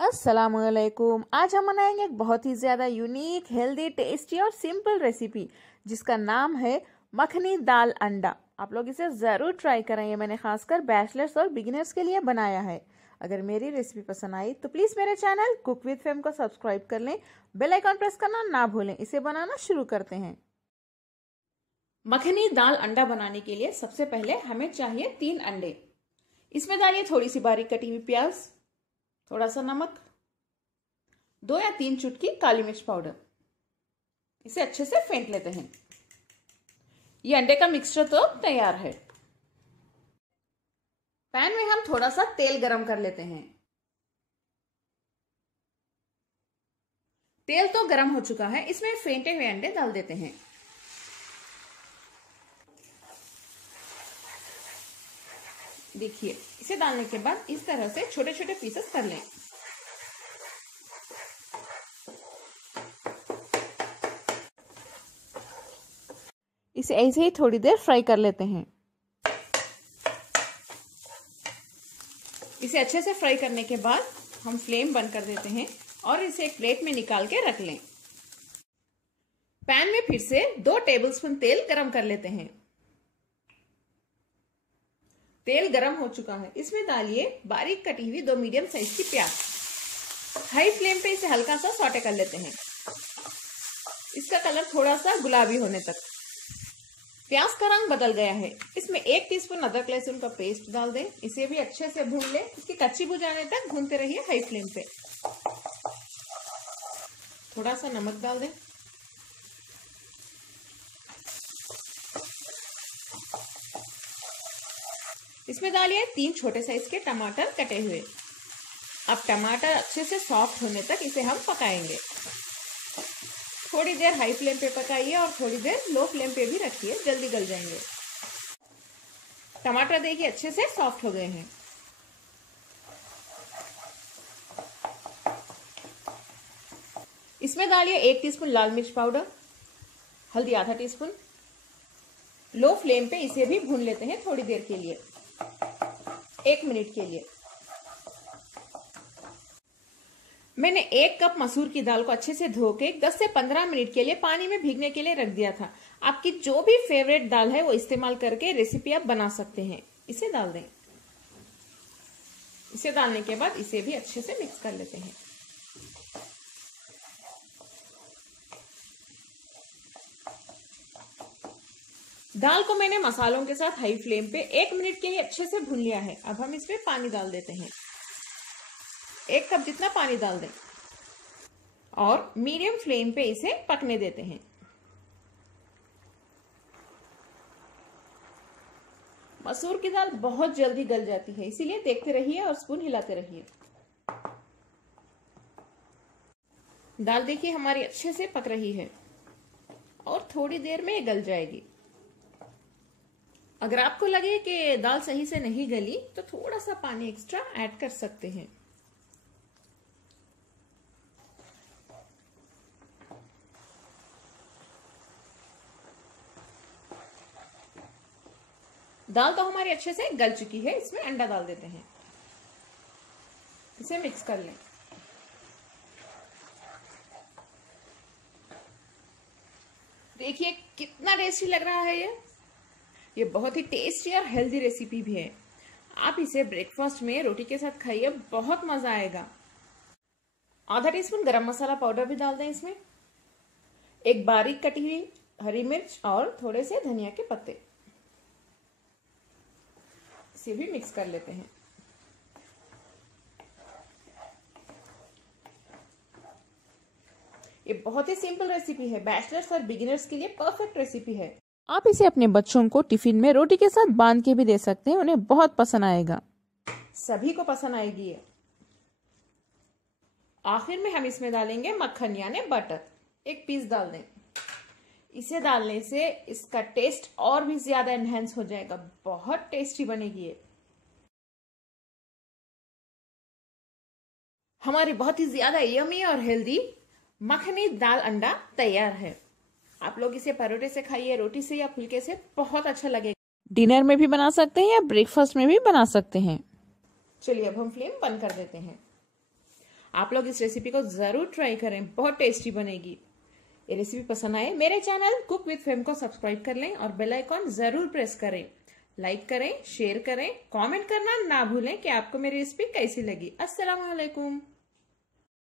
अस्सलामुअलैकुम। आज हम बनाएंगे एक बहुत ही ज़्यादा यूनिक, हेल्दी, टेस्टी और सिंपल रेसिपी जिसका नाम है मखनी दाल अंडा। आप लोग इसे ज़रूर ट्राई करें। ये मैंने खासकर बैचलर्स और बिगिनर्स के लिए बनाया है। अगर मेरी रेसिपी पसंद आई तो प्लीज़ मेरे चैनल कुक विद फेम को सब्सक्राइब कर लें। बेल आइकॉन प्रेस करना ना भूलें। इसे बनाना शुरू करते हैं। मखनी दाल अंडा बनाने के लिए सबसे पहले हमें चाहिए 3 अंडे। इसमें डालिए थोड़ी सी बारीक कटी हुई प्याज, थोड़ा सा नमक, 2 या 3 चुटकी काली मिर्च पाउडर। इसे अच्छे से फेंट लेते हैं। ये अंडे का मिक्सचर तो तैयार है। पैन में हम थोड़ा सा तेल गरम कर लेते हैं। तेल तो गरम हो चुका है। इसमें फेंटे हुए अंडे डाल देते हैं। देखिए, इसे डालने के बाद इस तरह से छोटे छोटे पीसेस कर लें। इसे ऐसे ही थोड़ी देर फ्राई कर लेते हैं। इसे अच्छे से फ्राई करने के बाद हम फ्लेम बंद कर देते हैं और इसे एक प्लेट में निकाल के रख लें। पैन में फिर से 2 टेबलस्पून तेल गरम कर लेते हैं। तेल गरम हो चुका है। इसमें डालिए बारीक कटी हुई 2 मीडियम साइज की प्याज। हाई फ्लेम पे इसे हल्का सा सौटे कर लेते हैं। इसका कलर थोड़ा सा गुलाबी होने तक। प्याज का रंग बदल गया है। इसमें 1 टीस्पून अदरक लहसुन का पेस्ट डाल दें। इसे भी अच्छे से भून लें। इसकी कच्ची बुझ आने तक भूनते रहिए हाई फ्लेम पे। थोड़ा सा नमक डाल दें। इसमें डालिए 3 छोटे साइज के टमाटर कटे हुए। अब टमाटर अच्छे से सॉफ्ट होने तक इसे हम पकाएंगे। थोड़ी देर हाई फ्लेम पे पकाइए और थोड़ी देर लो फ्लेम पे भी रखिए, जल्दी गल जाएंगे। टमाटर देखिए अच्छे से सॉफ्ट हो गए हैं। इसमें डालिए 1 टीस्पून लाल मिर्च पाउडर, हल्दी आधा टीस्पून। लो फ्लेम पे इसे भी भून लेते हैं थोड़ी देर के लिए, 1 मिनट के लिए। मैंने 1 कप मसूर की दाल को अच्छे से धो के 10 से 15 मिनट के लिए पानी में भीगने के लिए रख दिया था। आपकी जो भी फेवरेट दाल है वो इस्तेमाल करके रेसिपी आप बना सकते हैं। इसे डाल दें। इसे डालने के बाद इसे भी अच्छे से मिक्स कर लेते हैं। दाल को मैंने मसालों के साथ हाई फ्लेम पे 1 मिनट के लिए अच्छे से भून लिया है। अब हम इसमें पानी डाल देते हैं। 1 कप जितना पानी डाल दें और मीडियम फ्लेम पे इसे पकने देते हैं। मसूर की दाल बहुत जल्दी गल जाती है, इसीलिए देखते रहिए और स्पून हिलाते रहिए। दाल देखिए हमारी अच्छे से पक रही है और थोड़ी देर में गल जाएगी। अगर आपको लगे कि दाल सही से नहीं गली तो थोड़ा सा पानी एक्स्ट्रा ऐड कर सकते हैं। दाल तो हमारी अच्छे से गल चुकी है। इसमें अंडा डाल देते हैं। इसे मिक्स कर लें। देखिए कितना टेस्टी लग रहा है ये बहुत ही टेस्टी और हेल्दी रेसिपी भी है। आप इसे ब्रेकफास्ट में रोटी के साथ खाइए, बहुत मजा आएगा। आधा टीस्पून गरम मसाला पाउडर भी डाल दें इसमें। 1 बारीक कटी हुई हरी मिर्च और थोड़े से धनिया के पत्ते। इसे भी मिक्स कर लेते हैं। ये बहुत ही सिंपल रेसिपी है। बैचलर्स और बिगिनर्स के लिए परफेक्ट रेसिपी है। आप इसे अपने बच्चों को टिफिन में रोटी के साथ बांध के भी दे सकते हैं। उन्हें बहुत पसंद आएगा। सभी को पसंद आएगी ये। आखिर में हम इसमें डालेंगे मक्खन यानी बटर। 1 पीस डाल दें। इसे डालने से इसका टेस्ट और भी ज्यादा एनहेंस हो जाएगा। बहुत टेस्टी बनेगी ये। हमारी बहुत ही ज्यादा यमी और हेल्दी मखनी दाल अंडा तैयार है। आप लोग इसे परोठे से खाइए, रोटी से या फुलके से, बहुत अच्छा लगेगा। डिनर में भी बना सकते हैं या ब्रेकफास्ट में भी बना सकते हैं। चलिए अब हम फ्लेम बंद कर देते हैं। आप लोग इस रेसिपी को जरूर ट्राई करें, बहुत टेस्टी बनेगी। ये रेसिपी पसंद आए मेरे चैनल कुक विद फेम को सब्सक्राइब कर लें और बेल आइकॉन जरूर प्रेस करें। लाइक करें, शेयर करें, कमेंट करना ना भूलें कि आपको मेरी रेसिपी कैसी लगी। अस्सलाम वालेकुम।